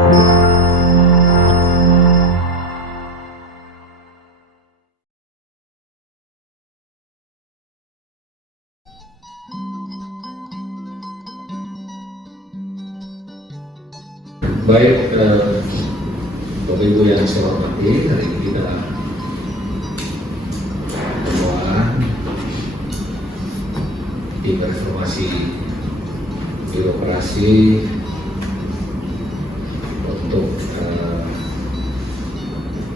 Baik, Bapak Ibu yang saya hormati, hari ini kita pertemuan tim reformasi birokrasi untuk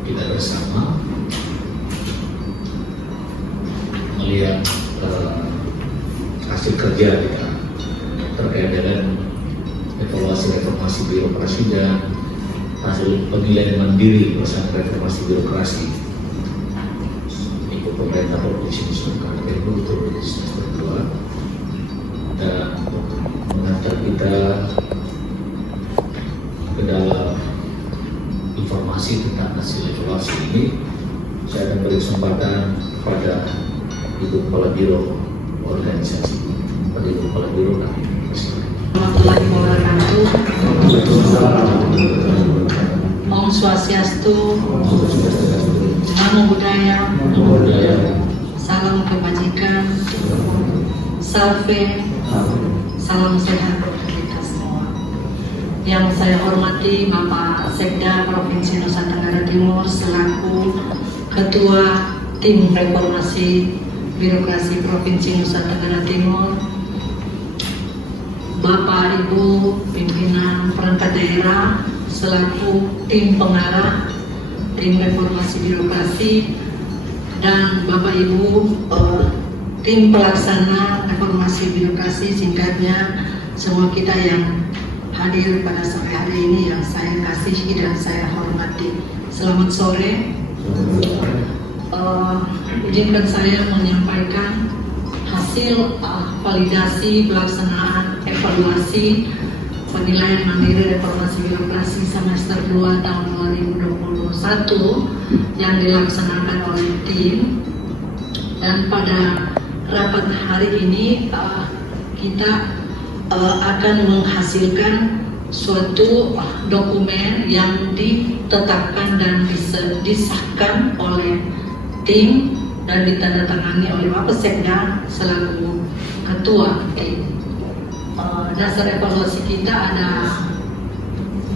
kita bersama melihat hasil kerja kita terkait dengan evaluasi reformasi birokrasi dan hasil penilaian mandiri bersama reformasi birokrasi ikut pemerintah provinsi Nusa Tenggara Timur turut semester 2 dan mengantar kita ke dalam informasi tentang hasil evaluasi ini. Saya akan beri kesempatan kepada Ibu Kepala Biro Organisasi. Pada Ibu Kepala Biro kami persilakan. Warahmatullahi wabarakatuh. Om Swastiastu, Namo Buddhaya, salam kebajikan, salve, salam sehat untuk kita semua. Yang saya hormati Bapak Sekda Provinsi Nusa Tenggara Timur selaku Ketua Tim Reformasi Birokrasi Provinsi Nusa Tenggara Timur, Bapak Ibu pimpinan perangkat daerah selaku tim pengarah tim reformasi birokrasi, dan Bapak Ibu tim pelaksana reformasi birokrasi, singkatnya semua kita yang hadir pada sore hari ini yang saya kasihi dan saya hormati. Selamat sore. Izinkan saya menyampaikan hasil validasi pelaksanaan evaluasi penilaian mandiri reformasi birokrasi semester 2 tahun 2021 yang dilaksanakan oleh tim. Dan pada rapat hari ini kita akan menghasilkan suatu dokumen yang ditetapkan dan disahkan oleh tim dan ditandatangani oleh Bapak Sekda selaku ketua tim. Dasar evaluasi kita ada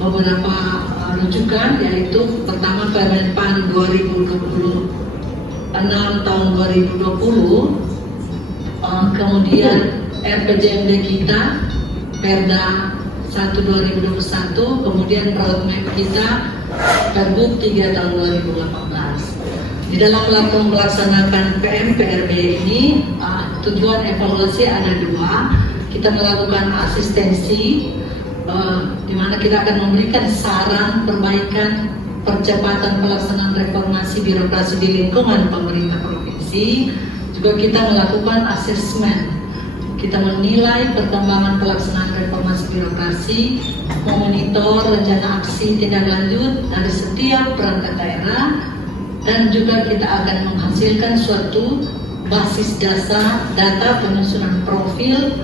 beberapa rujukan, yaitu pertama Permenpan 2026 tahun 2020, kemudian RPJMD kita Perda 1 2021, kemudian roadmap kita Pergub 3 tahun 2018. Di dalam melaksanakan PMPRB ini, tujuan evaluasi ada dua. Kita melakukan asistensi, di mana kita akan memberikan saran perbaikan percepatan pelaksanaan reformasi birokrasi di lingkungan pemerintah provinsi. Juga kita melakukan asesmen. Kita menilai perkembangan pelaksanaan reformasi birokrasi, memonitor rencana aksi tindak lanjut dari setiap perangkat daerah, dan juga kita akan menghasilkan suatu basis dasar data penyusunan profil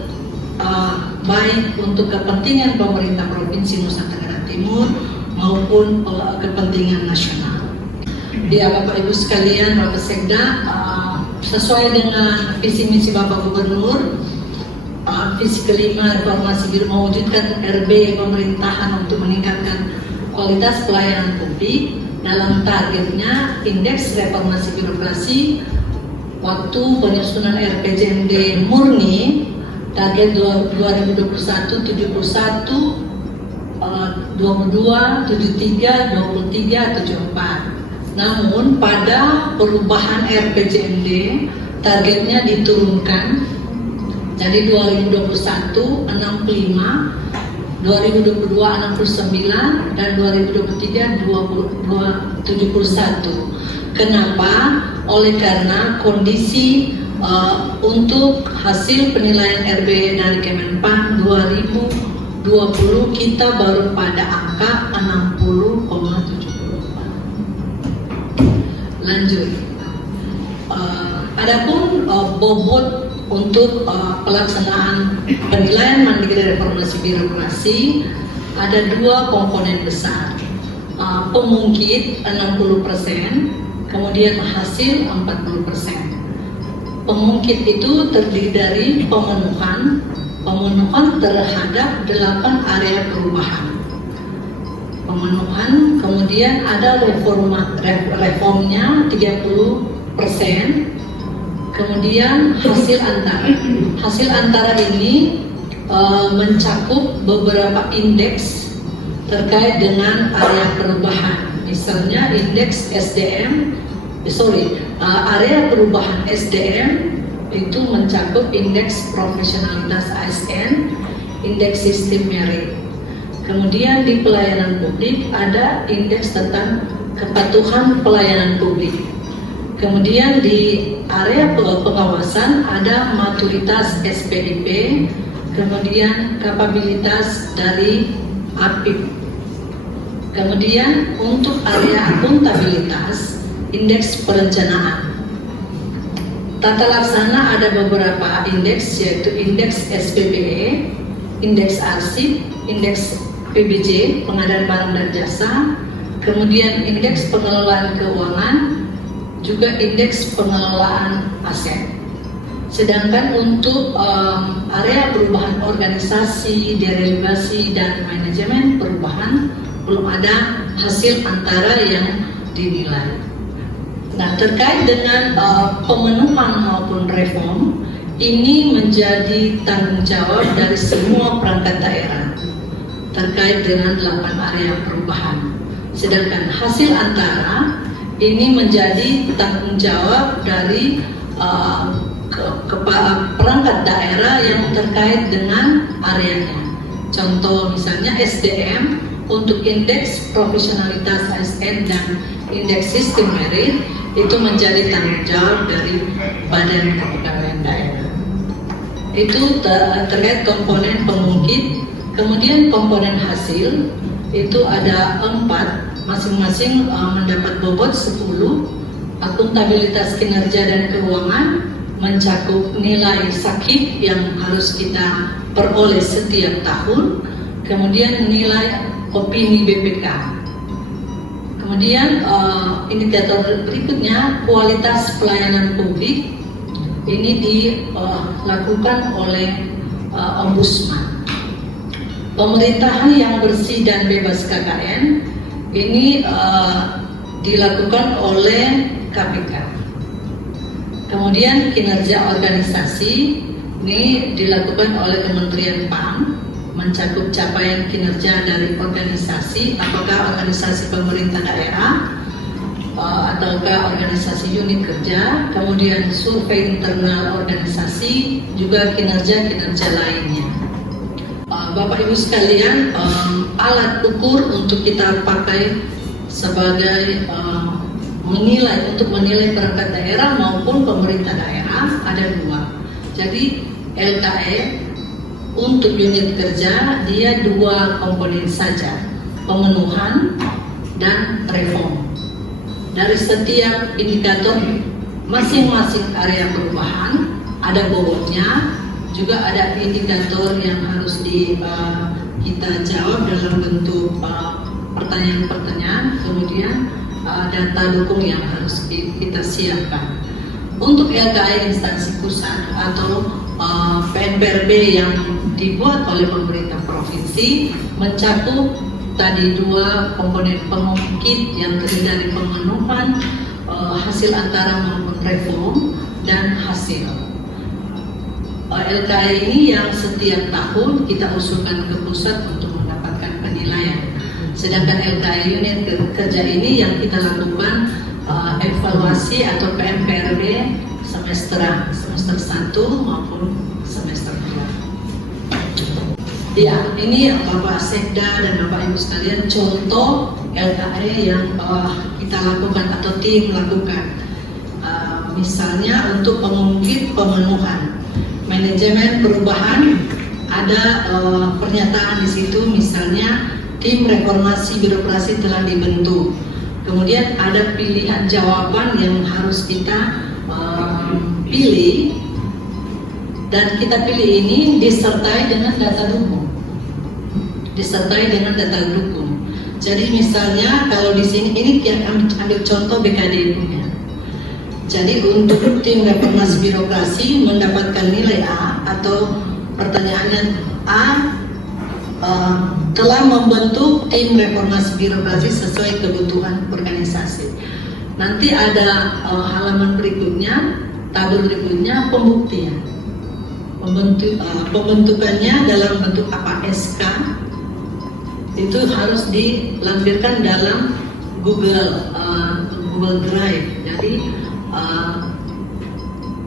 baik untuk kepentingan pemerintah Provinsi Nusa Tenggara Timur maupun kepentingan nasional. Ya Bapak Ibu sekalian, Bapak Sekda, sesuai dengan visi misi Bapak Gubernur, visi kelima reformasi mewujudkan RB pemerintahan untuk meningkatkan kualitas pelayanan publik. Dalam targetnya, indeks reformasi birokrasi waktu penyusunan RPJMD murni target 2021 71, 22, 73, 23, 74. Namun pada perubahan RPJMD targetnya diturunkan, jadi 2021 65, 2022 69, dan 2023 71. Kenapa? Oleh karena kondisi untuk hasil penilaian RB dari Kemenpan 2020 kita baru pada angka 60,74. Lanjut. Adapun bobot untuk pelaksanaan penilaian mandiri reformasi birokrasi ada dua komponen besar. Pemungkit 60%, kemudian hasil 40%. Pemungkit itu terdiri dari pemenuhan terhadap 8 area perubahan. Pemenuhan, kemudian ada reformnya 30%, kemudian hasil antara ini mencakup beberapa indeks terkait dengan area perubahan. Misalnya indeks area perubahan SDM itu mencakup indeks profesionalitas ASN, indeks sistem merit. Kemudian di pelayanan publik ada indeks tentang kepatuhan pelayanan publik. Kemudian di area pengawasan ada maturitas SPIP, kemudian kapabilitas dari APIP. Kemudian untuk area akuntabilitas, indeks perencanaan. Tata laksana ada beberapa indeks, yaitu indeks SPPE, indeks arsip, indeks PBJ, pengadaan barang dan jasa, kemudian indeks pengelolaan keuangan, juga indeks pengelolaan aset. Sedangkan untuk area perubahan organisasi, deregulasi, dan manajemen perubahan belum ada hasil antara yang dinilai. Nah, terkait dengan pemenuhan maupun reform, ini menjadi tanggung jawab dari semua perangkat daerah terkait dengan 8 area perubahan. Sedangkan hasil antara ini menjadi tanggung jawab dari perangkat daerah yang terkait dengan areanya. Contoh misalnya SDM untuk indeks profesionalitas ASN dan indeks sistem merit itu menjadi tanggung jawab dari Badan Kepegawaian Daerah. Itu terkait komponen pemungkit. Kemudian komponen hasil itu ada 4, masing-masing mendapat bobot 10. Akuntabilitas kinerja dan keuangan mencakup nilai sakit yang harus kita peroleh setiap tahun, kemudian nilai opini BPK. Kemudian indikator berikutnya kualitas pelayanan publik, ini dilakukan oleh Ombudsman. Pemerintahan yang bersih dan bebas KKN ini dilakukan oleh KPK. Kemudian kinerja organisasi ini dilakukan oleh Kementerian PAN, mencakup capaian kinerja dari organisasi, apakah organisasi pemerintah daerah ataukah organisasi unit kerja, kemudian survei internal organisasi, juga kinerja-kinerja lainnya. Bapak Ibu sekalian, alat ukur untuk kita pakai sebagai untuk menilai perangkat daerah maupun pemerintah daerah ada 2. Jadi LKE untuk unit kerja dia 2 komponen saja, pemenuhan dan reform. Dari setiap indikator masing-masing area perubahan ada bobotnya, juga ada indikator yang harus kita jawab dalam bentuk pertanyaan-pertanyaan, kemudian data dukung yang harus kita siapkan. Untuk LKI instansi pusat atau PNPRB yang dibuat oleh pemerintah provinsi mencakup tadi 2 komponen pemungkit yang terdiri dari pemenuhan, hasil antara maupun reform, dan hasil. LKI ini yang setiap tahun kita usulkan ke pusat untuk mendapatkan penilaian. Sedangkan LKI unit kerja ini yang kita lakukan evaluasi atau PNPRB semester 1 maupun semester 2. Ya, ini Bapak Sekda dan Bapak Ibu sekalian contoh LKI yang kita lakukan atau tim lakukan. Misalnya untuk pemungkit pemenuhan, manajemen perubahan ada pernyataan di situ, misalnya tim reformasi birokrasi telah dibentuk. Kemudian ada pilihan jawaban yang harus kita pilih, dan kita pilih ini disertai dengan data dukung. disertai dengan data dukung. Jadi misalnya kalau di sini ini kita ambil contoh BKD punya. Jadi untuk tim reformasi birokrasi mendapatkan nilai A atau pertanyaannya A, telah membentuk tim reformasi birokrasi sesuai kebutuhan organisasi. Nanti ada halaman berikutnya, tabel berikutnya pembuktian. Pembentukannya dalam bentuk apa? SK itu harus dilampirkan dalam Google Drive. Jadi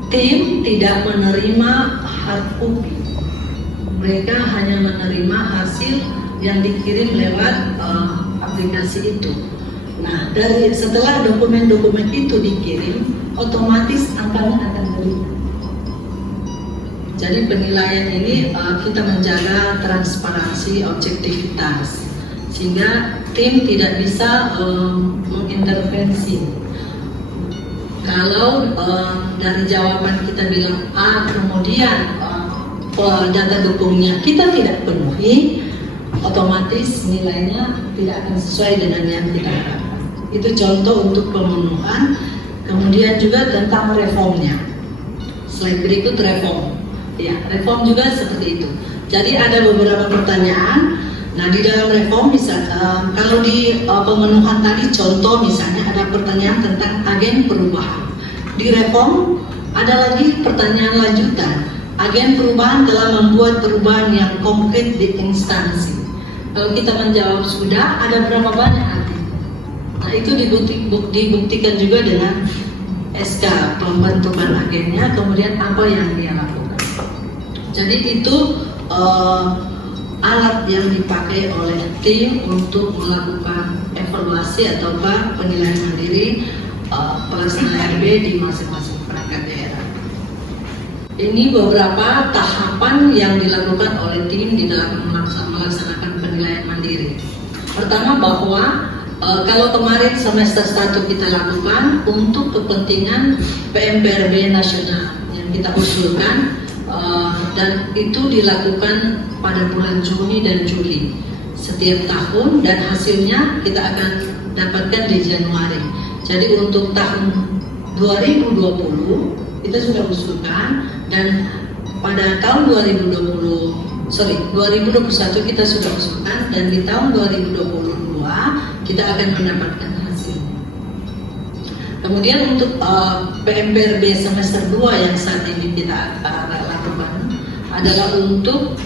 tim tidak menerima hard copy, mereka hanya menerima hasil yang dikirim lewat aplikasi itu. Nah, setelah dokumen-dokumen itu dikirim, otomatis angkanya akan berubah. Jadi penilaian ini kita menjaga transparansi, objektivitas, sehingga tim tidak bisa mengintervensi. Kalau dari jawaban kita bilang A, kemudian data dukungnya kita tidak penuhi, otomatis nilainya tidak akan sesuai dengan yang kita harapkan. Itu contoh untuk pemenuhan. Kemudian juga tentang reformnya. Slide berikut reform. Ya, reform juga seperti itu. Jadi ada beberapa pertanyaan. Nah, di dalam reform kalau di pemenuhan tadi contoh misalnya ada pertanyaan tentang agen perubahan. Di reform ada lagi pertanyaan lanjutan. Agen perubahan telah membuat perubahan yang konkret di instansi. Kalau kita menjawab sudah, ada berapa banyak agen? Nah, itu dibuktikan juga dengan SK pembentukan agennya, kemudian apa yang dia lakukan. Jadi itu alat yang dipakai oleh tim untuk melakukan evaluasi atau penilaian mandiri pelaksanaan RB di masing-masing perangkat daerah. Ini beberapa tahapan yang dilakukan oleh tim di dalam melaksanakan penilaian mandiri. Pertama bahwa kalau kemarin semester 1 kita lakukan untuk kepentingan PMPRB nasional yang kita usulkan, dan itu dilakukan pada bulan Juni dan Juli setiap tahun, dan hasilnya kita akan dapatkan di Januari. Jadi untuk tahun 2020 kita sudah usulkan, dan pada tahun 2021 kita sudah usulkan, dan di tahun 2022 kita akan mendapatkan hasil. Kemudian untuk PMPRB semester 2 yang saat ini kita lakukan adalah untuk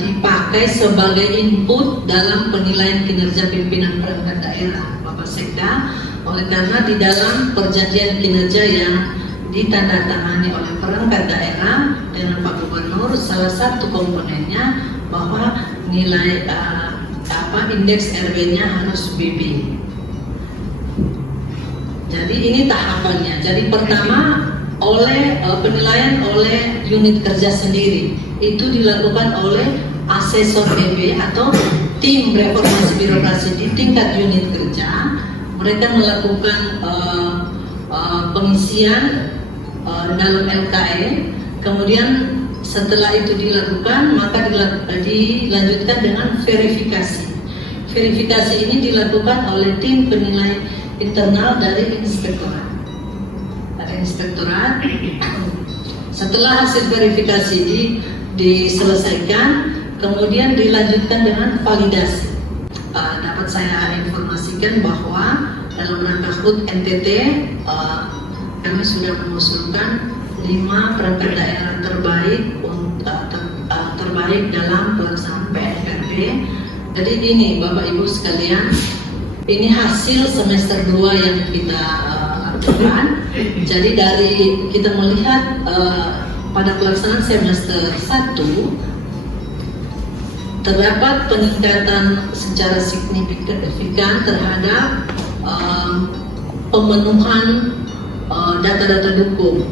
dipakai sebagai input dalam penilaian kinerja pimpinan perangkat daerah, Bapak Sekda. Oleh karena di dalam perjanjian kinerja yang ditandatangani oleh perangkat daerah dengan Pak Gubernur, salah satu komponennya bahwa nilai indeks RW-nya harus BB. Jadi ini tahapannya. Jadi pertama penilaian oleh unit kerja sendiri, itu dilakukan oleh asesor BB atau tim reformasi birokrasi di tingkat unit kerja. Mereka melakukan pengisian dalam LKE, kemudian setelah itu dilakukan maka dilanjutkan dengan verifikasi. Verifikasi ini dilakukan oleh tim penilai internal dari inspektorat. Setelah hasil verifikasi diselesaikan, kemudian dilanjutkan dengan validasi. Dapat saya informasikan bahwa dalam rangka HUT NTT kami sudah mengusulkan 5 perangkat daerah terbaik dalam pelaksanaan PNKB. Jadi ini Bapak Ibu sekalian, ini hasil semester 2 yang kita lakukan. Jadi dari kita melihat pada pelaksanaan semester 1 terdapat peningkatan secara signifikan terhadap pemenuhan data-data dukung.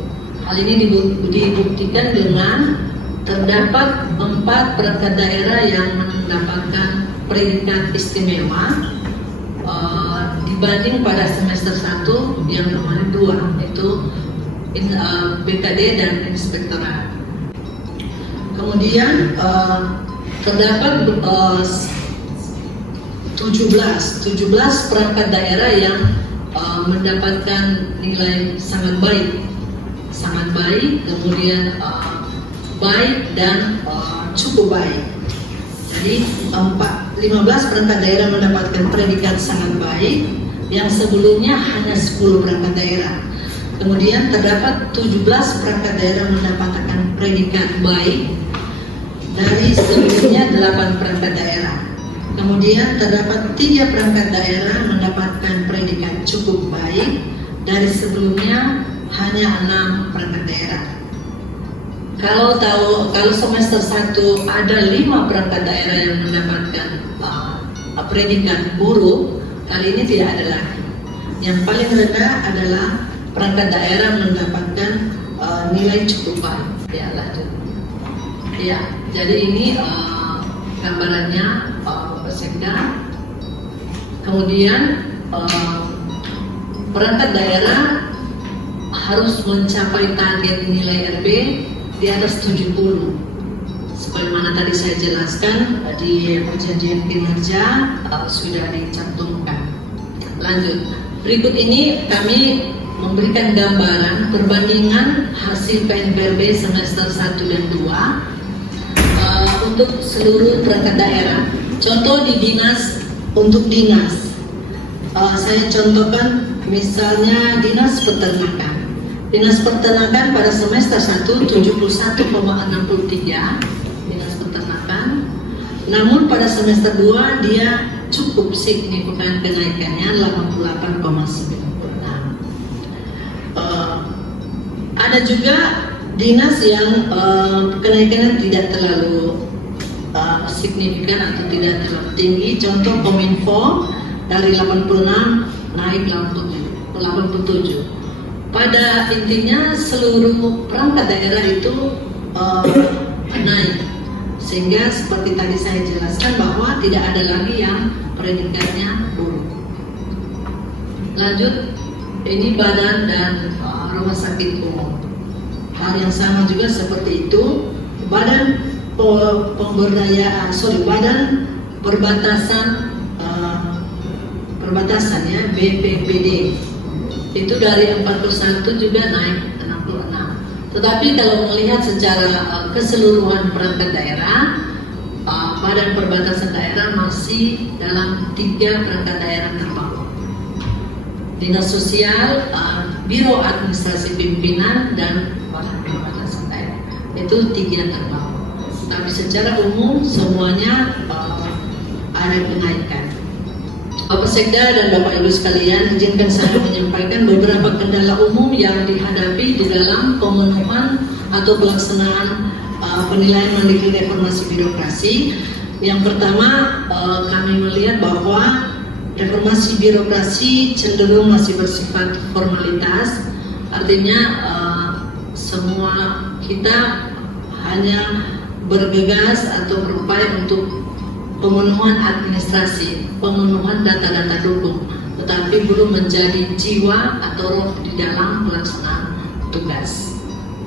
Hal ini dibuktikan dengan terdapat 4 perangkat daerah yang mendapatkan predikat istimewa dibanding pada semester 1 yang kemarin 2, yaitu BKD dan inspektorat. Kemudian terdapat 17 perangkat daerah yang mendapatkan nilai sangat baik, kemudian baik dan cukup baik. Jadi 15 perangkat daerah mendapatkan predikat sangat baik, yang sebelumnya hanya 10 perangkat daerah. Kemudian terdapat 17 perangkat daerah mendapatkan predikat baik dari sebelumnya 8 perangkat daerah. Kemudian terdapat 3 perangkat daerah mendapatkan predikat cukup baik dari sebelumnya hanya 6 perangkat daerah. Kalau semester 1 ada 5 perangkat daerah yang mendapatkan predikat buruk, kali ini tidak ada lagi. Yang paling rendah adalah perangkat daerah mendapatkan nilai cukup baik. Ya, lanjut. Ya, jadi ini gambarannya Bapak Sekda. Kemudian perangkat daerah harus mencapai target nilai RB di atas 70. Sebagaimana tadi saya jelaskan di perjanjian kinerja sudah dicantumkan. Lanjut. Berikut ini kami memberikan gambaran perbandingan hasil PNPRB semester 1 dan 2 untuk seluruh perangkat daerah. Contoh di dinas, untuk dinas saya contohkan misalnya dinas peternakan. Dinas peternakan pada semester 1 71,63 dinas peternakan. Namun pada semester 2 dia cukup signifikan kenaikannya 88,96. Ada juga dinas yang kenaikannya tidak terlalu signifikan atau tidak terlalu tinggi. Contoh Kominfo dari 86 naik 87. Pada intinya seluruh perangkat daerah itu naik, sehingga seperti tadi saya jelaskan bahwa tidak ada lagi yang predikatnya buruk. Lanjut, ini badan dan rumah sakit umum. Hal yang sama juga seperti itu. Badan badan perbatasan ya, BPPD itu dari 41 juga naik 66. Tetapi kalau melihat secara keseluruhan perangkat daerah, badan perbatasan daerah masih dalam 3 perangkat daerah terbawah. Dinas sosial, biro administrasi pimpinan, dan badan perbatasan daerah itu 3 terbawah. Tapi secara umum semuanya ada kenaikan. Bapak Sekda dan Bapak Ibu sekalian, izinkan saya menyampaikan beberapa kendala umum yang dihadapi di dalam pemenuhan atau pelaksanaan penilaian mandiri reformasi birokrasi. Yang pertama, kami melihat bahwa reformasi birokrasi cenderung masih bersifat formalitas, artinya semua kita hanya bergegas atau berupaya untuk pemenuhan administrasi, pemenuhan data-data dukung, tetapi belum menjadi jiwa atau roh di dalam pelaksanaan tugas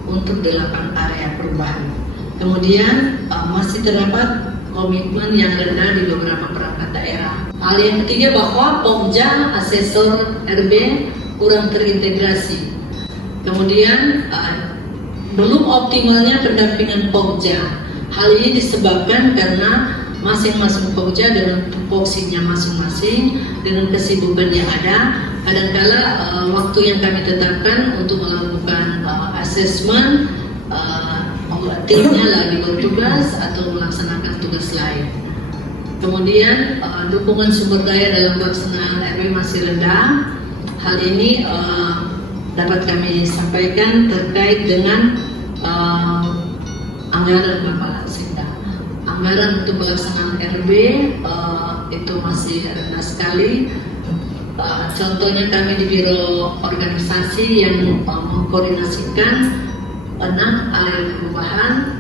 untuk 8 area perubahan. Kemudian masih terdapat komitmen yang rendah di beberapa perangkat daerah. Hal yang ketiga bahwa Pokja, asesor RB kurang terintegrasi. Kemudian belum optimalnya pendampingan Pokja. Hal ini disebabkan karena masing-masing Pokja dengan tupoksinya masing-masing, dengan kesibukan yang ada. Kadangkala waktu yang kami tetapkan untuk melakukan asesmen, timnya lagi bertugas atau melaksanakan tugas lain. Kemudian dukungan sumber daya dalam pelaksanaan RW masih rendah. Hal ini dapat kami sampaikan terkait dengan anggaran Bapak Sekda. Anggaran untuk pelaksanaan RB itu masih rendah sekali. Contohnya kami di Biro Organisasi yang mengkoordinasikan 6 area perubahan,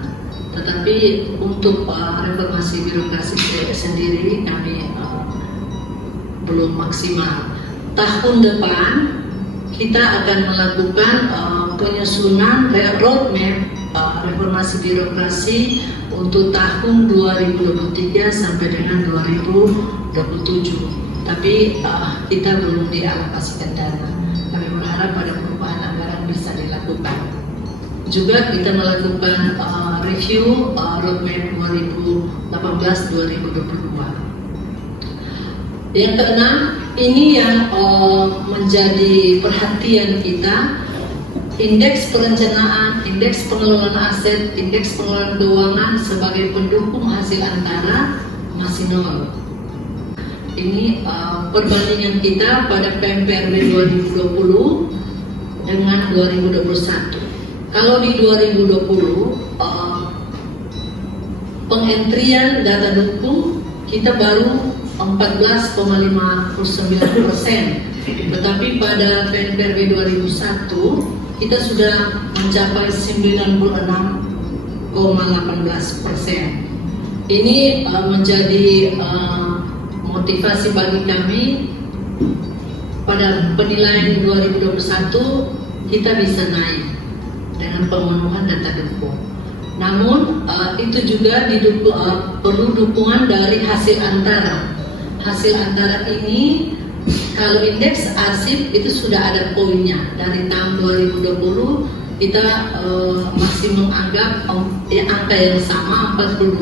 tetapi untuk reformasi birokrasi sendiri kami belum maksimal. Tahun depan kita akan melakukan penyusunan roadmap reformasi birokrasi untuk tahun 2023 sampai dengan 2027. Tapi kita belum dialokasikan dana. Kami berharap pada perubahan anggaran bisa dilakukan. Juga kita melakukan review roadmap 2018-2022. Yang keenam, ini yang menjadi perhatian kita, indeks perencanaan, indeks pengelolaan aset, indeks pengelolaan keuangan sebagai pendukung hasil antara masih nol. Ini perbandingan kita pada PMPRB 2020 dengan 2021. Kalau di 2020 pengentrian data dukung kita baru 14,59%, tetapi pada PMPRB 2001 kita sudah mencapai 96,18%. Ini menjadi motivasi bagi kami pada penilaian 2021 kita bisa naik dengan pemenuhan data dukung. Namun itu juga perlu dukungan dari hasil antara. Hasil antara ini kalau indeks arsip itu sudah ada poinnya. Dari tahun 2020 kita masih menganggap angka yang sama 42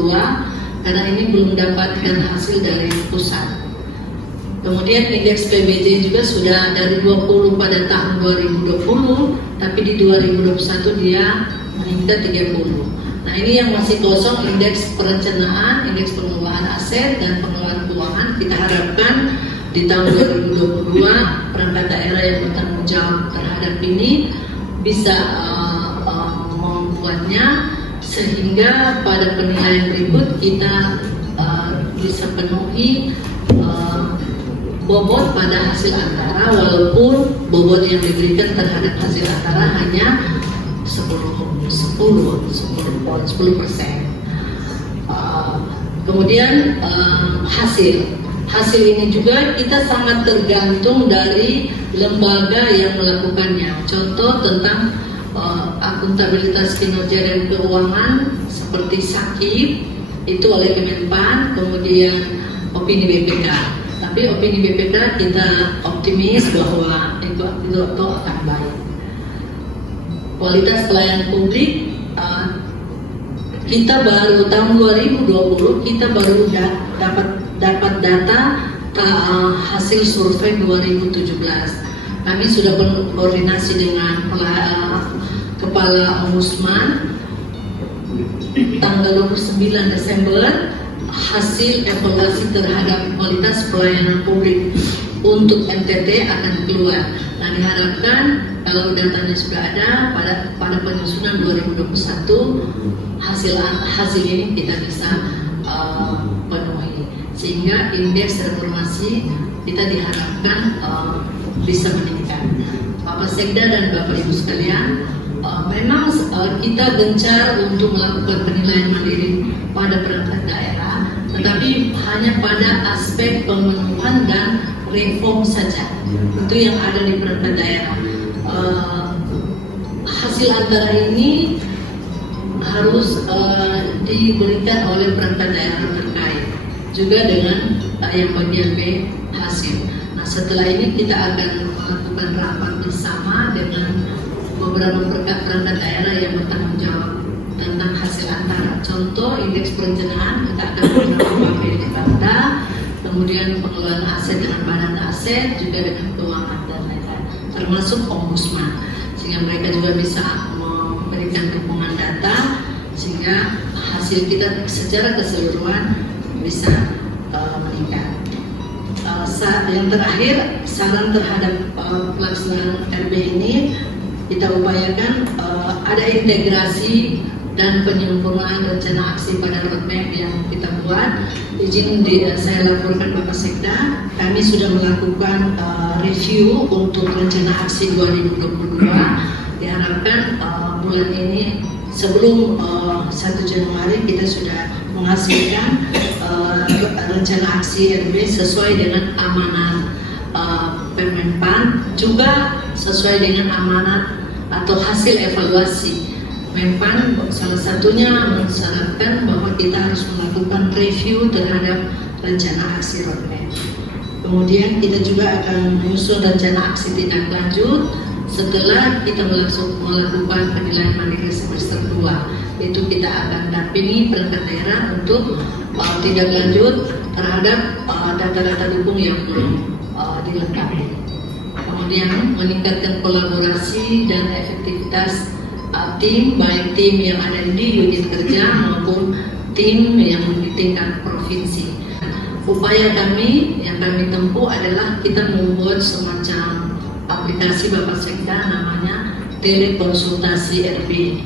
karena ini belum mendapatkan hasil dari pusat. Kemudian indeks PBJ juga sudah dari 20 pada tahun 2020, tapi di 2021 dia meningkat 30. Nah ini yang masih kosong, indeks perencanaan, indeks pengelolaan aset dan pengelolaan keuangan. Kita harapkan di tahun 2022 perangkat daerah yang bertanggung jawab terhadap ini bisa membuatnya sehingga pada penilaian berikut kita bisa penuhi bobot pada hasil antara, walaupun bobot yang diberikan terhadap hasil antara hanya 10%. Kemudian hasil ini juga kita sangat tergantung dari lembaga yang melakukannya. Contoh tentang akuntabilitas kinerja dan keuangan seperti SAKIP itu oleh Kemenpan, kemudian opini BPK. Tapi opini BPK kita optimis bahwa itu akan baik. Kualitas pelayanan publik kita baru tahun 2020 kita baru dapat data hasil survei 2017. Kami sudah berkoordinasi dengan Kepala Ombudsman tanggal 29 Desember hasil evaluasi terhadap kualitas pelayanan publik untuk NTT akan keluar. Nah diharapkan kalau datanya sudah ada pada penyusunan 2021 hasil ini kita bisa penuhi sehingga indeks reformasi kita diharapkan bisa meningkat. Bapak Sekda dan Bapak Ibu sekalian, memang kita gencar untuk melakukan penilaian mandiri pada perangkat daerah, tetapi hanya pada aspek pemenuhan dan reform saja. Itu yang ada di perangkat daerah. Hasil antara ini harus diberikan oleh perangkat daerah terkait juga dengan yang bagian B hasil. Nah setelah ini kita akan melakukan rapat bersama dengan beberapa perangkat daerah yang bertanggung jawab tentang hasil antara. Contoh indeks perencanaan kita akan menggunakan BPD, kemudian pengelolaan aset dengan badan aset, juga dengan keuangan dan lain-lain, termasuk ombudsman, sehingga mereka juga bisa memberikan dukungan data sehingga hasil kita secara keseluruhan bisa meningkat. Yang terakhir, saran terhadap pelaksanaan RB ini kita upayakan ada integrasi dan penyempurnaan rencana aksi pada roadmap yang kita buat. Izin saya laporkan Bapak Sekda, kami sudah melakukan review untuk rencana aksi 2022. Diharapkan bulan ini sebelum 1 Januari kita sudah menghasilkan rencana aksi RB sesuai dengan amanat Kemenpan, juga sesuai dengan amanat atau hasil evaluasi Menpan salah satunya mensyaratkan bahwa kita harus melakukan review terhadap rencana aksi roadmap. Kemudian kita juga akan menyusun rencana aksi tindak lanjut setelah kita melakukan penilaian mandiri semester 2. Itu kita akan dampingi perangkat daerah untuk tindak lanjut terhadap data-data dukung yang belum dilengkapi. Kemudian meningkatkan kolaborasi dan efektivitas tim, baik tim yang ada di unit kerja maupun tim yang di tingkat provinsi. Upaya kami yang kami tempuh adalah kita membuat semacam aplikasi Bapak Sekda namanya telekonsultasi RB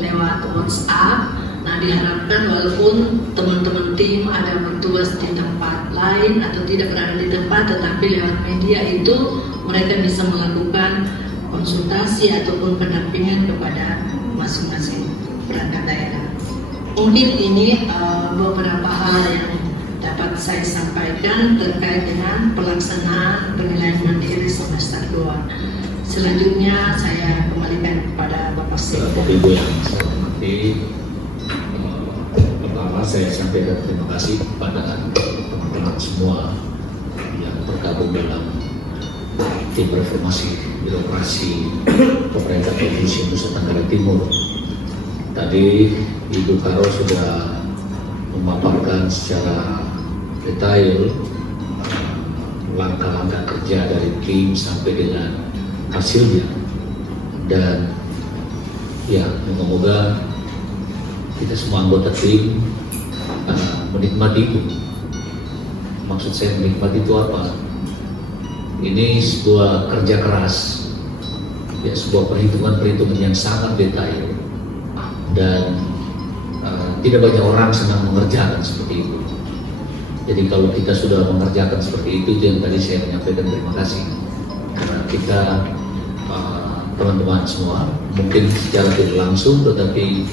lewat WhatsApp. Nah, diharapkan walaupun teman-teman tim ada bertugas di tempat lain atau tidak berada di tempat, tetapi lewat media itu mereka bisa melakukan konsultasi ataupun pendampingan kepada masing-masing perangkat daerah. Mungkin ini beberapa hal yang dapat saya sampaikan terkait dengan pelaksanaan penilaian mandiri semester 2. Selanjutnya saya kembalikan kepada Bapak Sekda. Bapak Ibu yang saya hormati, pertama saya sampaikan terima kasih kepada teman-teman semua yang tergabung dalam tim reformasi birokrasi pemerintah Provinsi Nusa Tenggara Timur. Tadi Ibu Karo sudah memaparkan secara detail langkah-langkah kerja dari tim sampai dengan hasilnya, dan ya semoga kita semua anggota tim menikmati itu. Maksud saya menikmati itu apa? Ini sebuah kerja keras, ya, sebuah perhitungan yang sangat detail, dan tidak banyak orang senang mengerjakan seperti itu. Jadi kalau kita sudah mengerjakan seperti itu yang tadi saya menyampaikan terima kasih, karena kita teman-teman semua mungkin secara tidak langsung, tetapi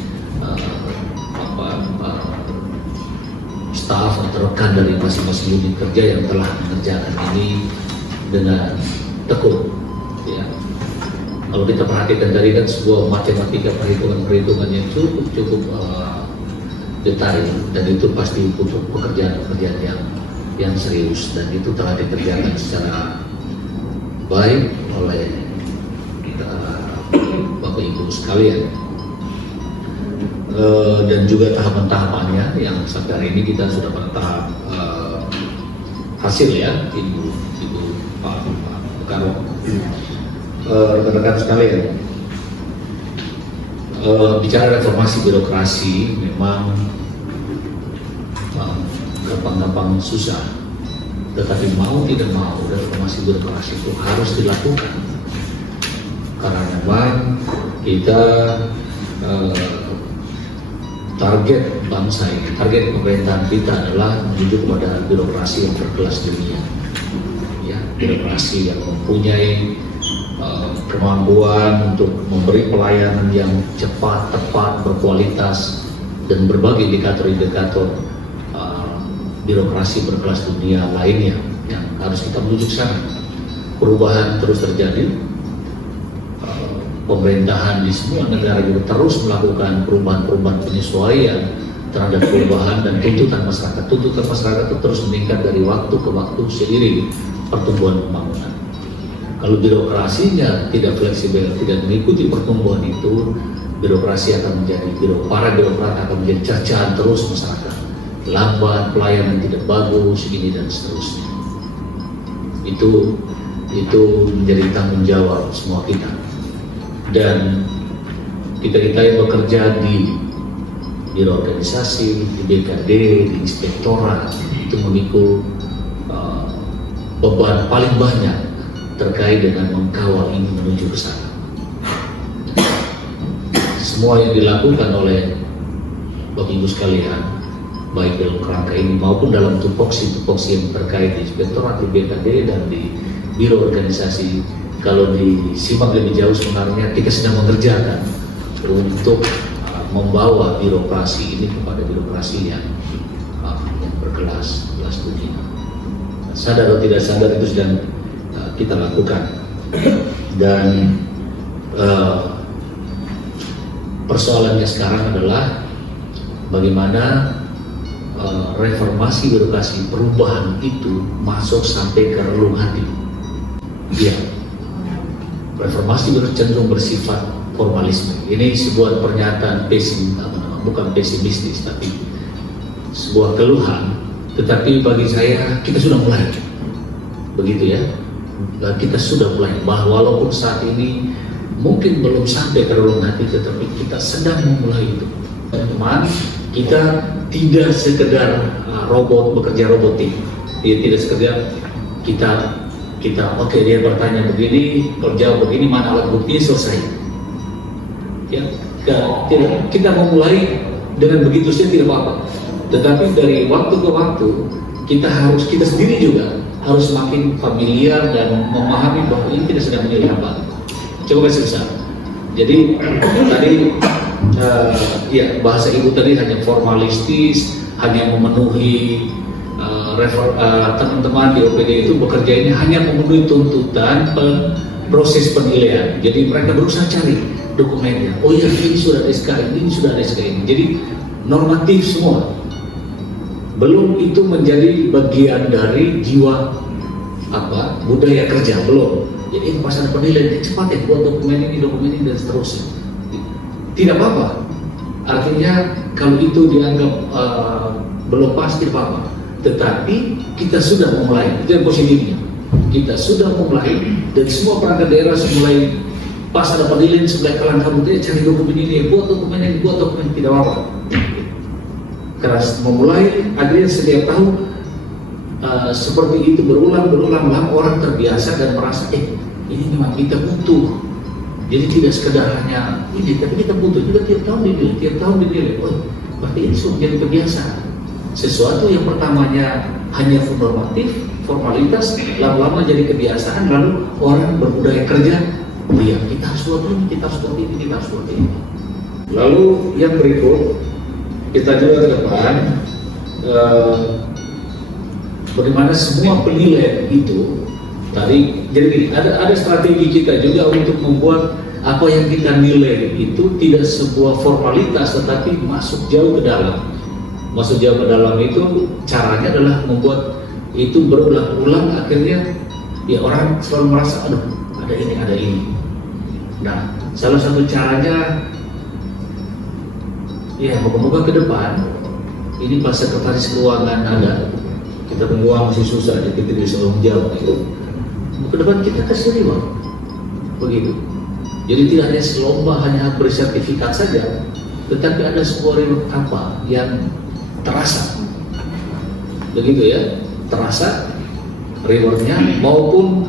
staf atau rekan dari masing-masing unit kerja yang telah mengerjakan ini dengan tekun, ya. Kalau kita perhatikan tadi kan sebuah matematika perhitungan yang cukup detail, dan itu pasti butuh pekerjaan yang serius, dan itu telah dikerjakan secara baik oleh Bapak Ibu sekalian. Dan juga tahapan-tahapannya yang sampai hari ini kita sudah pada tahap hasil, ya, Ibu Pak Karo, rekan-rekan sekalian. Bicara reformasi birokrasi memang gampang-gampang susah, tetapi mau tidak mau reformasi birokrasi itu harus dilakukan, karena memang kita target bangsa ini, target pemerintahan kita adalah menuju kepada birokrasi yang berkelas dunia, ya, birokrasi yang mempunyai kemampuan untuk memberi pelayanan yang cepat, tepat, berkualitas, dan berbagai indikator-indikator birokrasi berkelas dunia lainnya yang harus kita menuju ke sana. Perubahan terus terjadi. Pemerintahan di semua negara juga terus melakukan perubahan-perubahan penyesuaian terhadap perubahan dan tuntutan masyarakat. Tuntutan masyarakat itu terus meningkat dari waktu ke waktu seiring pertumbuhan pembangunan. Kalau birokrasinya tidak fleksibel, tidak mengikuti pertumbuhan itu, birokrasi akan menjadi para birokrat akan menjadi cercaan terus masyarakat. Lambat, pelayanan tidak bagus, ini dan seterusnya. Itu menjadi tanggung jawab semua kita. Dan kita yang bekerja di biro organisasi, di BKD, di inspektorat, itu memikul beban paling banyak terkait dengan mengkawal ini menuju ke sana. Semua yang dilakukan oleh Bapak Ibu sekalian, baik dalam kerangka ini maupun dalam tupoksi yang terkait di inspektorat, di BKD, dan di biro organisasi, kalau disimak lebih jauh sebenarnya kita sedang mengerjakan untuk membawa birokrasi ini kepada birokrasi yang berkelas dunia. Sadar atau tidak sadar itu sedang kita lakukan, dan persoalannya sekarang adalah bagaimana reformasi birokrasi perubahan itu masuk sampai ke relung hati. Ya, reformasi cenderung bersifat formalisme. Ini sebuah pernyataan bukan pesimistis, tapi sebuah keluhan. Tetapi bagi saya kita sudah mulai, begitu ya. Dan kita sudah mulai, bahwa walaupun saat ini mungkin belum sampai ke relung hati, tetapi kita sedang memulai itu. Teman, kita tidak sekedar robot bekerja robotik, tidak sekedar kita oke, dia bertanya begini, kerja begini, mana alat bukti, selesai. Ya, tidak, kita memulai dengan begitu saja tidak apa-apa. Tetapi dari waktu ke waktu kita sendiri juga harus semakin familiar dan memahami bahwa ini tidak sedang menjadi apa. Coba kasih besar. Jadi tadi ya bahasa ibu tadi hanya formalistis, hanya memenuhi teman-teman di OPD itu bekerja ini hanya memenuhi tuntutan proses penilaian. Jadi mereka berusaha cari dokumennya. Oh ya, ini sudah ada SK ini sudah ada SK ini. Jadi normatif semua. Belum itu menjadi bagian dari jiwa budaya kerja, belum. Jadi pas ada penilaian cepat ya buat dokumen ini dan seterusnya. Tidak apa-apa. Artinya kalau itu dianggap belum pasti apa-apa. Tetapi kita sudah memulai, itu yang positifnya. Kita sudah memulai dan semua perangkat daerah mulai pas ada penilaian sebelah kalang kabut cari dokumen ini, buat dokumen ini, buat dokumen tidak apa-apa. Keras memulai, akhirnya setiap tahun seperti itu berulang orang terbiasa dan merasa ini memang kita butuh. Jadi tidak sekedar hanya ini, tapi kita butuh juga tiap tahun dinilai. Oh, berarti ini sudah jadi kebiasaan. Sesuatu yang pertamanya hanya normatif, formalitas, lama-lama jadi kebiasaan, lalu orang berbudaya kerja, oh ya kita harus buat ini, kita harus buat ini, kita harus buat ini. Lalu yang berikut, kita juga ke depan bagaimana semua penilaian itu tadi, jadi ada strategi kita juga untuk membuat apa yang kita nilai itu tidak sebuah formalitas tetapi masuk jauh ke dalam. Masuk jauh ke dalam itu caranya adalah membuat itu berulang-ulang, akhirnya ya orang selalu merasa aduh ada ini. Nah, salah satu caranya ya moga-moga ke depan ini pas sekretaris keuangan ada, kita menguang masih susah, jadi kita bisa menjawab itu. Ke depan kita kasih reward, begitu. Jadi tidak hanya selomba hanya bersertifikat saja, tetapi ada sebuah reward apa yang terasa, begitu ya, terasa rewardnya maupun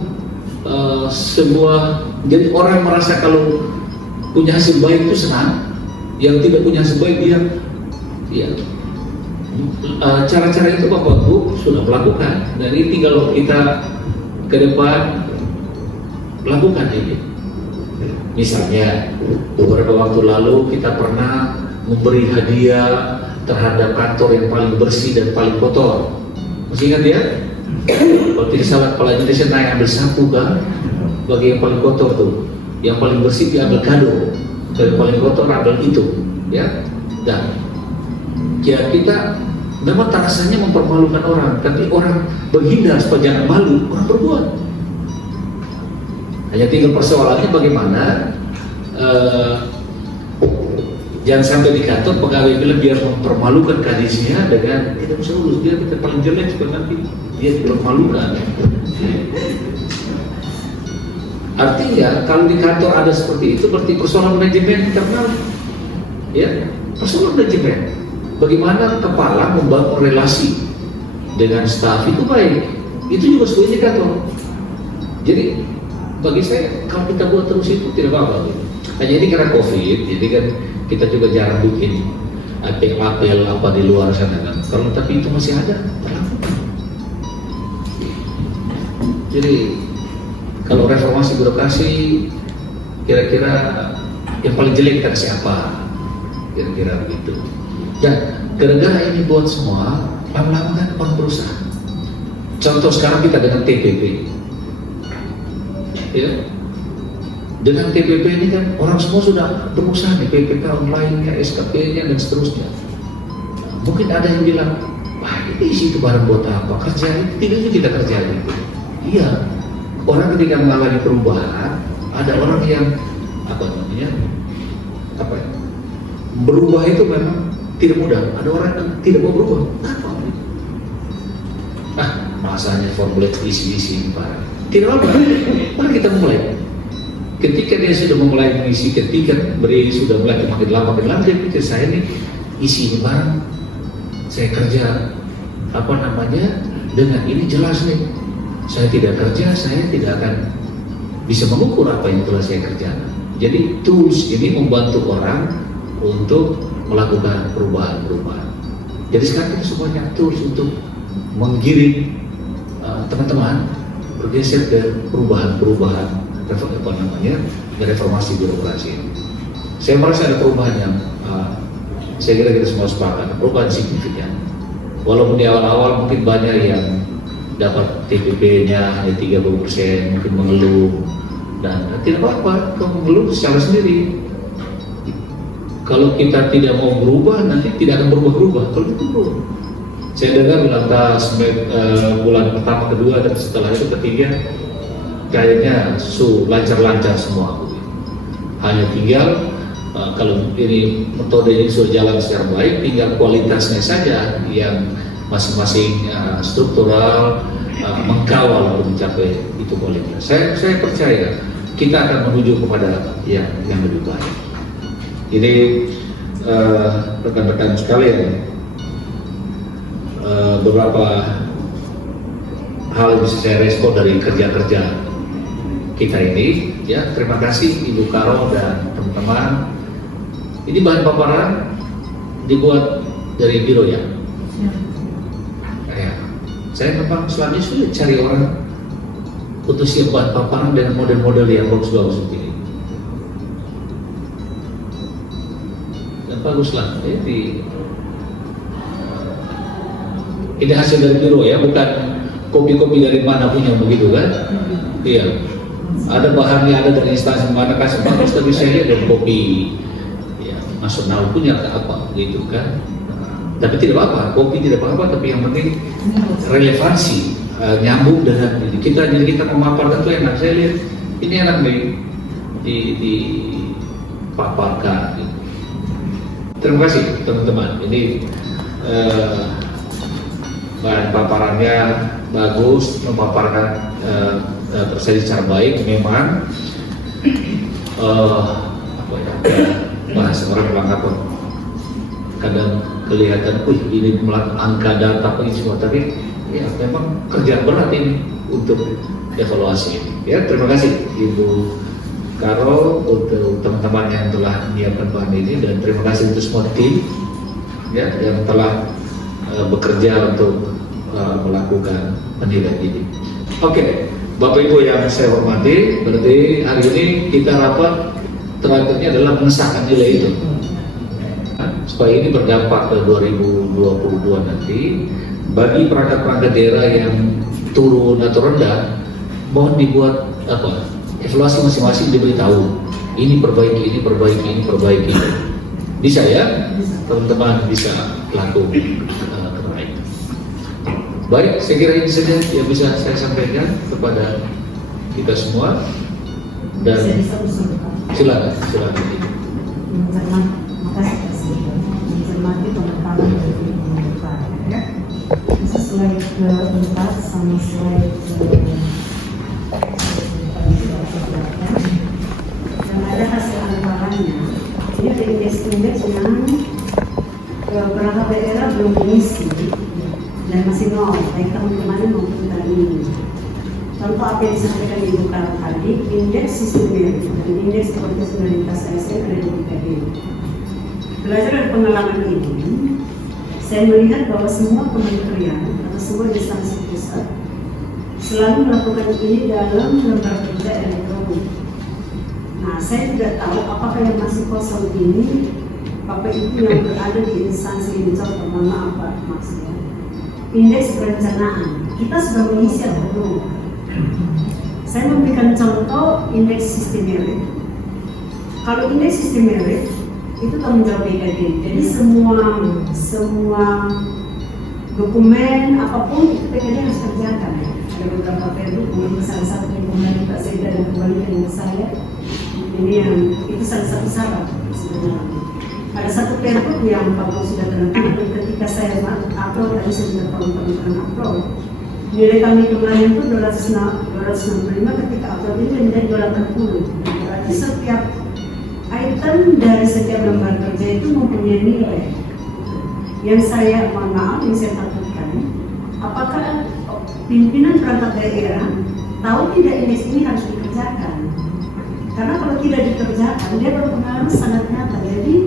sebuah, jadi orang merasa kalau punya hasil baik itu senang. Yang tidak punya hasil baik dia ya cara-cara itu Bapak Bu sudah melakukan, dan ini tinggal kita ke depan lakukan ini. Misalnya beberapa waktu lalu kita pernah memberi hadiah terhadap kantor yang paling bersih dan paling kotor. Masih ingat ya? Kalau tidak salah kepala Indonesia naik ambil sapu kan, bagi yang paling kotor tuh, yang paling bersih diambil kado, yang paling kotor ambil itu, ya. Dan ya kita memang tak rasanya mempermalukan orang, tapi orang menghindar supaya jangan malu, orang berbuat. Hanya tinggal persoalannya bagaimana jangan sampai di kantor pegawai bilang biar mempermalukan kadisnya dengan tidak usah lulus, dia kita paling jelek supaya nanti dia dipermalukan. Artinya kalau di kantor ada seperti itu berarti persoalan manajemen internal, ya persoalan manajemen. Bagaimana kepala membangun relasi dengan staf itu baik, itu juga sebuah indikator. Jadi bagi saya kalau kita buat terus itu tidak apa-apa. Hanya ini karena COVID, jadi kan kita juga jarang bikin apel-apel apa di luar sana kan. Kalau tapi itu masih ada, terlakukan. Jadi kalau reformasi birokrasi, kira-kira yang paling jelek kita siapa? Kira-kira begitu. Dan gara-gara ini buat semua, lama-lama kan orang berusaha. Contoh sekarang kita dengan TPP, ya, Dengan TPP ini kan orang semua sudah berusaha nih, PPK online-nya, SKP-nya dan seterusnya. Mungkin ada yang bilang, wah ini isi itu barang buat apa? Kerja itu tidak kerja gitu. Iya, orang ketika mengalami perubahan, ada orang yang berubah itu memang tidak mudah. Ada orang yang tidak mau berubah. Kenapa? Masanya formulir isi barang. Tidak apa. Mari kita mulai. Ketika dia sudah memulai mengisi, ketika sudah mulai makin lama, dia pikir saya nih isi ini barang, saya kerja dengan ini jelas nih. Saya tidak kerja, saya tidak akan bisa mengukur apa yang telah saya kerjakan. Jadi tools ini membantu orang untuk melakukan perubahan-perubahan. Jadi sekarang ini semuanya tools untuk menggiring teman-teman bergeser ke perubahan-perubahan reformasi birokrasi. Saya merasa ada perubahan yang saya kira kita semua sepakat, perubahan signifikan. Walaupun di awal-awal mungkin banyak yang dapat TPP-nya hanya 30%, mungkin mengeluh, dan tidak apa-apa, kamu mengeluh secara sendiri. Kalau kita tidak mau berubah, nanti tidak akan berubah-ubah. Kalau itu berubah. Saya dengar bilang bulan pertama, kedua, dan setelah itu ketiga, kayaknya lancar-lancar semua. Hanya tinggal kalau ini metode ini sudah jalan secara baik, tinggal kualitasnya saja yang masing-masing struktural mengkawal untuk mencapai itu kualitas. Saya percaya kita akan menuju kepada yang lebih baik. Ini rekan-rekan sekalian, beberapa hal yang bisa saya respon dari kerja-kerja kita ini, ya. Terima kasih Ibu Karo dan teman-teman. Ini bahan paparan dibuat dari biro ya. Saya memang selama ini sulit cari orang untuk siap bahan paparan dengan model-model yang bagus-bagus seperti ini. Dan baguslah. Ini hasil dari biro ya, bukan kopi-kopi dari mana punya begitu kan? Iya. Ada bahannya, ada dari instansi mana kasih bagus, tapi saya lihat dari kopi ya, nasional punya apa gitu kan. Tapi tidak apa-apa, kopi tidak apa-apa, tapi yang penting relevansi, nyambung dengan ini. Jadi kita memaparkan itu enak. Saya lihat ini enak nih dipaparkan. Gitu. Terima kasih teman-teman. Ini bahan paparannya bagus, memaparkan terjadi secara baik. Memang bahasa orang bilang apa? Kadang kelihatan, ini angka data ini semua, tapi ya memang kerja berat ini untuk evaluasi ini. Ya, terima kasih Ibu Karo untuk teman-teman yang telah menyiapkan bahan ini, dan terima kasih untuk semua tim ya yang telah bekerja untuk melakukan penilaian ini. Oke, Bapak Ibu yang saya hormati, berarti hari ini kita rapat terakhirnya adalah mengesahkan nilai itu. Supaya ini berdampak ke 2022 nanti, bagi perangkat-perangkat daerah yang turun atau rendah, mohon dibuat evaluasi masing-masing, diberitahu ini perbaiki. Bisa ya, teman-teman bisa lakukan terbaik. Baik, saya kira ini saja yang bisa saya sampaikan kepada kita semua, dan silakan. Mencermati pengetahuan dari pemerintah, slide ke-4 sama slide dan ada hasil anggarannya. Ini ada indeks yang perangkat daerah belum diisi dan masih nol, baik tahun kemarin maupun tahun ini. Contoh apa yang disampaikan Ibu Karo tadi, indeks sistem merit dan indeks profesionalitas ASN ada di BKD. Belajar dari pengalaman ini, saya melihat bahwa semua kementerian atau semua instansi pusat selalu melakukan ini dalam lembar kerja elektronik. Nah, saya tidak tahu apakah yang masih kosong ini Bapak Ibu yang berada di instansi ini, contoh apa maksudnya? Indeks perencanaan, kita sudah mengisi atau belum? Saya memberikan contoh indeks sistem merit. Kalau indeks sistem merit itu tanggung jawab BKD. Jadi semua dokumen apapun itu BKD harus kerjakan. Ada beberapa perlu, kemudian salah satu yang kembali Pak Seda dan kembali dengan saya. Ini yang itu salah satu syarat sebenarnya. Ada satu perlu yang Pak Bos sudah tentukan ketika saya upload, tadi saya sudah tahun upload. Nilai kami kemarin itu 265, ketika upload ini menjadi 240. Berarti setiap item dari setiap lembar kerja itu mempunyai nilai. Yang saya mohon maaf, yang saya takutkan, apakah pimpinan perangkat daerah tahu tidak indeks ini harus dikerjakan? Karena kalau tidak dikerjakan, dia berpengaruh sangat nyata. Jadi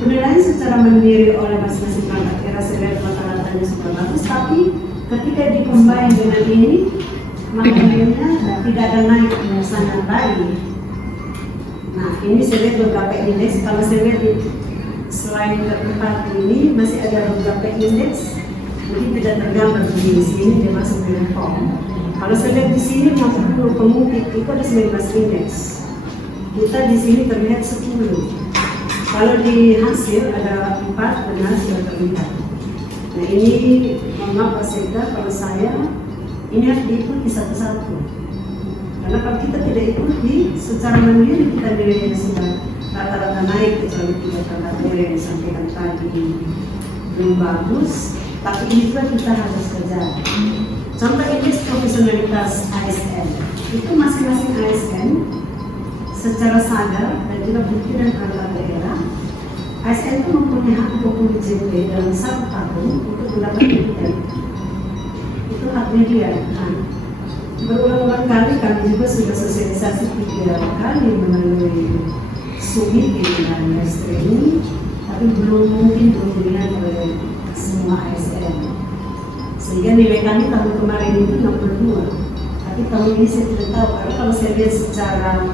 penilaian secara mandiri oleh masing-masing perangkat daerah saya lihat rata-ratanya super bagus, tapi ketika dikombin dengan ini, maka nilainya tidak ada naik yang sangat baik. Nah, ini saya lihat beberapa indeks. Kalau saya lihat selain keempat ini masih ada beberapa indeks, jadi tidak tergambar di sini dia masuk di form. Kalau saya lihat di sini 50 pengungkit itu ada 19 indeks. Kita di sini terlihat 10. Kalau di hasil ada 4 benar sudah terlihat. Nah ini mohon maaf Pak Sekda, kalau saya ini harus diikuti satu-satu. Karena kalau kita tidak ikuti secara mandiri, kita nilainya sudah rata-rata naik, kecuali 3 perangkat yang disampaikan tadi belum bagus, tapi ini juga kita harus kerja. Contoh indeks profesionalitas ASN, itu masing-masing ASN secara sadar dan juga bukti dan perangkat daerah, ASN itu mempunyai hak 20 JP dalam 1 tahun untuk mendapat dividend. Itu haknya dia. Nah, berulang-ulang kali kami juga sudah sosialisasi 3 kali melalui SUMI dan live streaming, tapi belum mungkin dilihat oleh semua ASN. Sehingga nilai kami tahun kemarin itu 62, tapi tahun ini saya tidak tahu, karena kalau saya lihat secara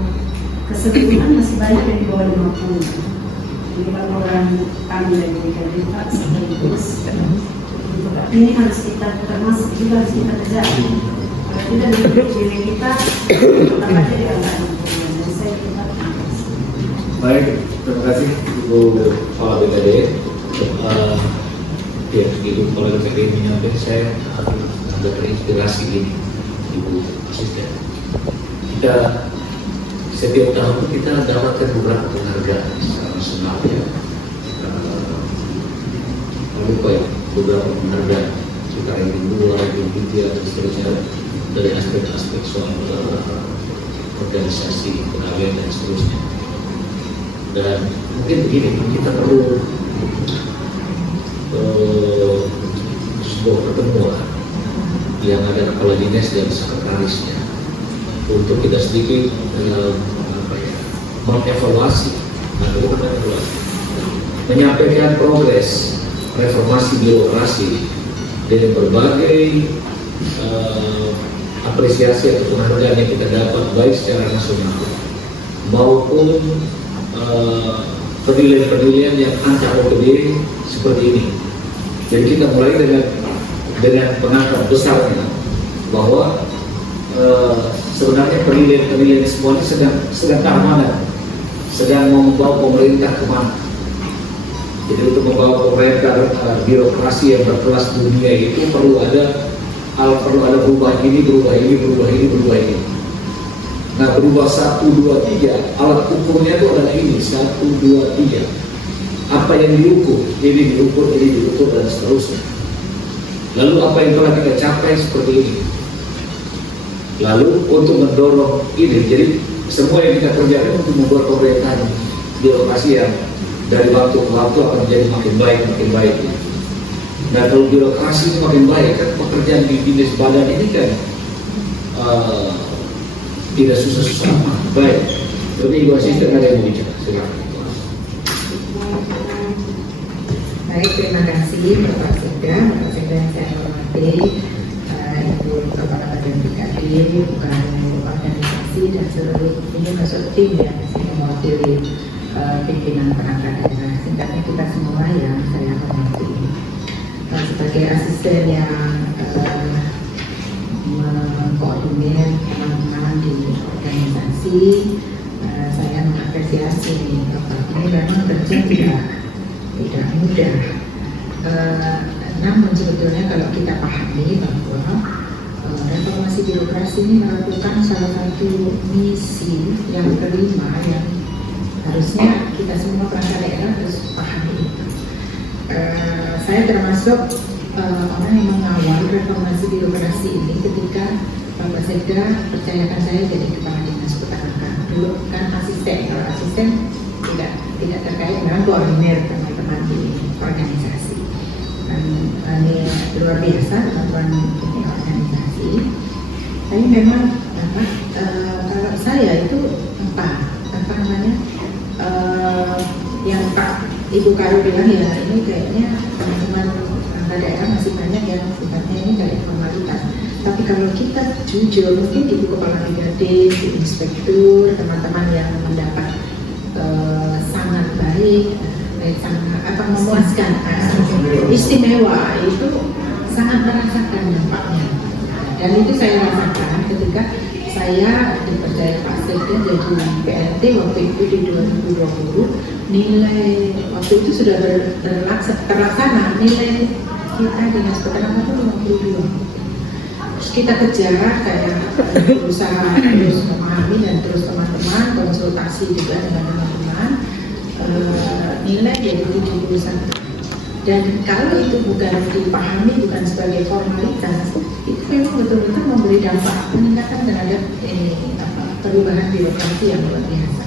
keseluruhan masih banyak yang di bawah 50. Jadi laporan kami dari BKD sampai terus ini harus kita termasuk juga harus kita kerja. Kalau tidak nilai kita tetap aja di angka 60. Saya kita Baik, terima kasih Ibu Kepala BKD. Ya, Ibu Kepala BKD menyampaikan, saya ada terinspirasi ini Ibu Asisten. Kita setiap tahun kita dapatkan beberapa penghargaan secara nasional ya. Lupa ya, beberapa penghargaan suka ranking 2, ranking 3 dan seterusnya dari aspek-aspek soal organisasi, pegawai dan seterusnya. Dan mungkin begini, kita perlu sebuah pertemuan yang ada kepala dinas dan sekretarisnya untuk kita sedikit mengevaluasi, menyampaikan progres reformasi birokrasi dari berbagai apresiasi atau penghargaan yang kita dapat baik secara nasional maupun penilaian-penilaian yang antar OPD seperti ini. Jadi kita mulai dengan penangkap besarnya bahwa sebenarnya penilaian semuanya sedang ke mana, sedang membawa pemerintah kemana. Jadi untuk membawa pemerintah birokrasi yang berkelas dunia itu perlu ada berubah ini. Nah, berubah 1, 2, 3, alat ukurnya itu adalah ini 1, 2, 3. Apa yang diukur, ini diukur dan seterusnya. Lalu apa yang telah kita capai seperti ini. Lalu untuk mendorong ini, jadi semua yang kita kerjakan untuk membuat pemerintahan birokrasi yang dari waktu ke waktu akan menjadi makin baik. Nah, kalau birokrasi itu makin baik, kan pekerjaan di dinas badan ini kan tidak susah-susah amat. Baik, jadi Ibu Asisten ada yang mau bicara, silakan. Baik, terima kasih Bapak Sekda yang saya hormati, Ibu Kepala Badan BKD, bukan organisasi dan seluruh ini masuk tim yang mewakili pimpinan perangkat daerah. Singkatnya kita semua yang saya hormati. Sebagai asisten yang mengkoordinir teman-teman pengalaman di organisasi, saya mengapresiasi Bapak ini memang kerja tidak mudah. Namun sebetulnya kalau kita pahami bahwa reformasi birokrasi ini melakukan salah satu misi yang kelima yang harusnya kita semua perangkat daerah harus pahami itu. Saya termasuk orang yang mengawal reformasi birokrasi ini ketika Bapak Sekda percayakan saya jadi kepala dinas peternakan. Dulu kan asisten, kalau asisten tidak terkait dengan koordinir teman-teman di organisasi. Dan ini luar biasa teman-teman di organisasi. Tapi memang kalau saya itu apa namanya yang Pak Ibu Karo bilang ya ini kayaknya teman-teman daerah masih banyak yang sifatnya ini dari formalitas. Tapi kalau kita jujur, mungkin Ibu Kepala Brigadir, Inspektur, teman-teman yang mendapat sangat baik, sangat memuaskan, istimewa itu sangat merasakan dampaknya. Dan itu saya rasakan ketika saya dipercaya Pak Sekda jadi PLT waktu itu di 2020, nilai waktu itu sudah terlaksana nilai kita dinas peternakan itu 52. Terus kita kejar, saya berusaha terus memahami dan terus teman-teman konsultasi juga dengan teman-teman, nilai jadi 71. Dan kalau itu bukan dipahami, bukan sebagai formalitas, itu memang betul-betul memberi dampak peningkatan terhadap perubahan birokrasi yang luar biasa.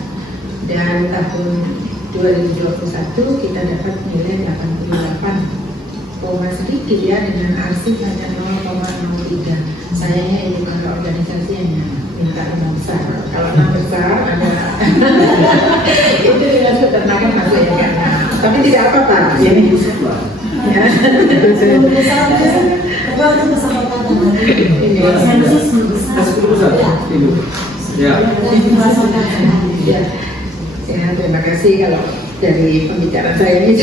Dan tahun 2021 kita dapat nilai 88, sedikit ya, dengan arsip hanya 0,03. Sayangnya itu kalau organisasi hanya minta 6 besar. Kalau 6 besar ada itu dengan peternakan masuk ya kan. Tapi tidak apa-apa. Ya. Ya, terima kasih kalau dari pembicaraan saya ini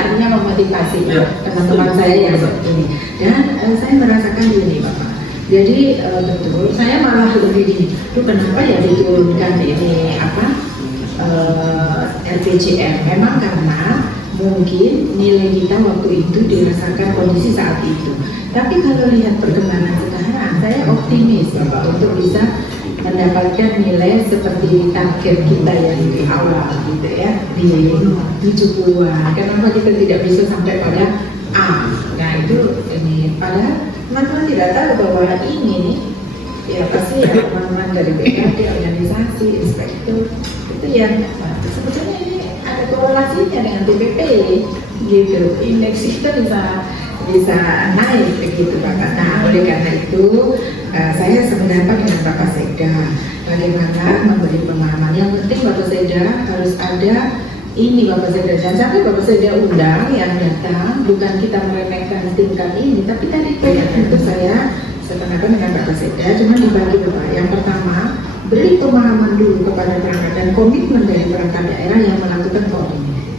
artinya memotivasi teman-teman saya yang ini. Dan saya merasakan ini Bapak. Jadi betul, saya malah lebih gini, kenapa ya diturunkan ini LPJM? Memang karena mungkin nilai kita waktu itu dirasakan kondisi saat itu. Tapi kalau lihat perkembangan sekarang, saya optimis Bapak untuk bisa mendapatkan nilai seperti target kita yang di awal gitu ya, di 70-an. Kenapa kita tidak bisa sampai pada A? Nah itu ini, padahal teman-teman tidak tahu bahwa ini nih ya pasti ya teman-teman dari BKD, organisasi, inspektur itu yang sebetulnya ini ada korelasinya dengan TPP gitu, indeks kita bisa naik begitu Pak. Nah oleh karena itu saya sependapat dengan Bapak Sekda bagaimana memberi pemahaman. Yang penting Bapak Sekda harus ada ini Bapak Sekda, dan sampai Bapak Sekda undang yang datang, bukan kita meremehkan tingkat ini, tapi tadi itu saya sependapat dengan Bapak Sekda, cuma dibagi Bapak. Yang pertama, beri pemahaman dulu kepada perangkat dan komitmen dari perangkat daerah yang melakukan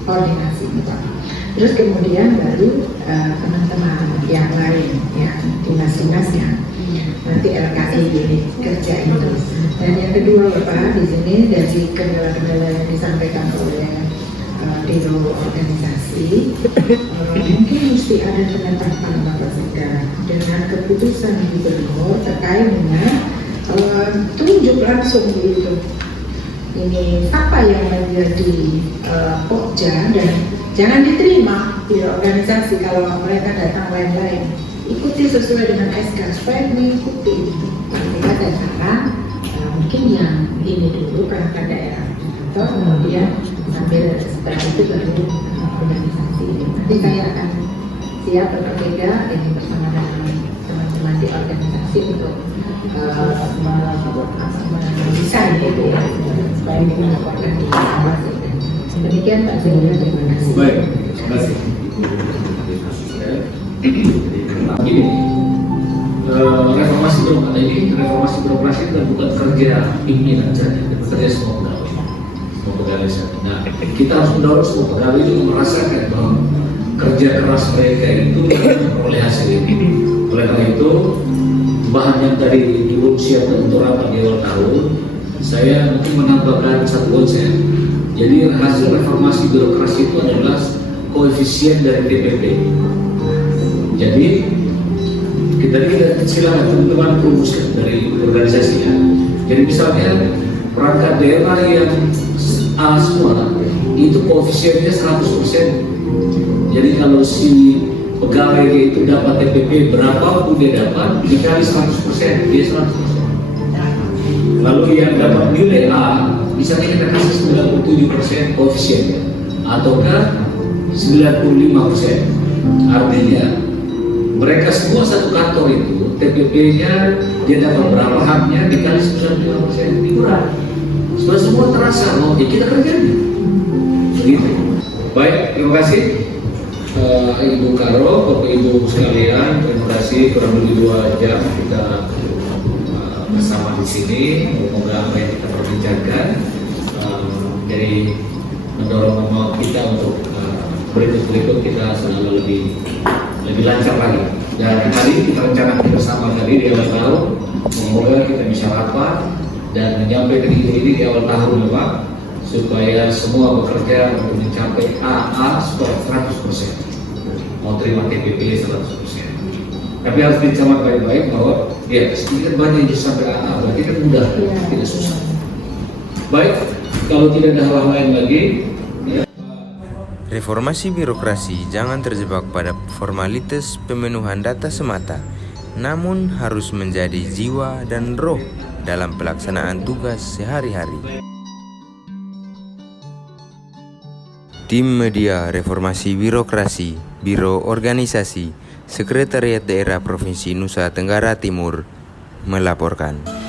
koordinasi Bapak. Terus kemudian baru teman-teman yang lain, ya dinas-dinas yang nanti LKI ini kerja itu. Dan yang kedua Bapak, di sini dari kendala-kendala yang disampaikan oleh Biro organisasi, mungkin mesti ada penetapan Bapak Sekda dengan keputusan gubernur terkait dengan tunjuk langsung gitu. Ini siapa yang menjadi pokja, dan jangan diterima di organisasi kalau mereka datang lain-lain. Ikuti sesuai dengan SK supaya mengikuti. Nanti ada saran, mungkin yang ini dulu perangkat daerah, atau kemudian sambil setelah itu baru organisasi. Nanti saya akan siap berbeda ini bersama dengan teman-teman di organisasi untuk mendesain itu ya, supaya kita melakukan di awasi. Demikian Pak Sekda, terima kasih. Baik, terima kasih. Begini, reformasi birokrasi itu bukan kerja pimpinan saja, kerja semua pegawai saja. Nah, kita harus mendorong semua pegawai itu merasakan bahwa kerja keras mereka itu memperoleh hasil ini. Oleh karena itu, bahan yang tadi belum siap untuk rapat di awal tahun, saya mungkin menambahkan satu konsep. Jadi hasil reformasi birokrasi itu adalah koefisien dari TPP. Jadi kita silakan teman-teman rumuskan dari organisasi ya. Jadi misalnya perangkat daerah yang A semua itu koefisiennya 100%. Jadi kalau si pegawai itu dapat TPP berapa pun dia dapat dikali 100%, dia 100%. Lalu yang dapat nilai A misalnya kita kasih 97% koefisiennya ataukah 95%. Artinya mereka semua satu kantor itu TPP-nya dia dapat berapa haknya dikali 95% dikurang. Sudah semua terasa, oh ya kita kerjain. Begitu. Baik, terima kasih Ibu Karo, Bapak Ibu sekalian, terima kasih kurang lebih 2 jam kita bersama di sini. Semoga apa yang kita perbincangkan jadi mendorong kita untuk berikut kita selalu lebih lancar lagi. Dan hari kita rencanakan bersama tadi di awal tahun, semoga kita bisa rapat dan menyampaikan ini di awal tahun Pak, supaya semua bekerja untuk mencapai AA 100%. Mau terima TPP 100%. Tapi harus dicamat baik-baik bahwa ya sedikit banyak yang sampai AA, berarti kan mudah, tidak susah. Baik, kalau tidak ada hal lain lagi. Reformasi birokrasi jangan terjebak pada formalitas pemenuhan data semata, namun harus menjadi jiwa dan roh dalam pelaksanaan tugas sehari-hari. Tim Media Reformasi Birokrasi, Biro Organisasi, Sekretariat Daerah Provinsi Nusa Tenggara Timur melaporkan.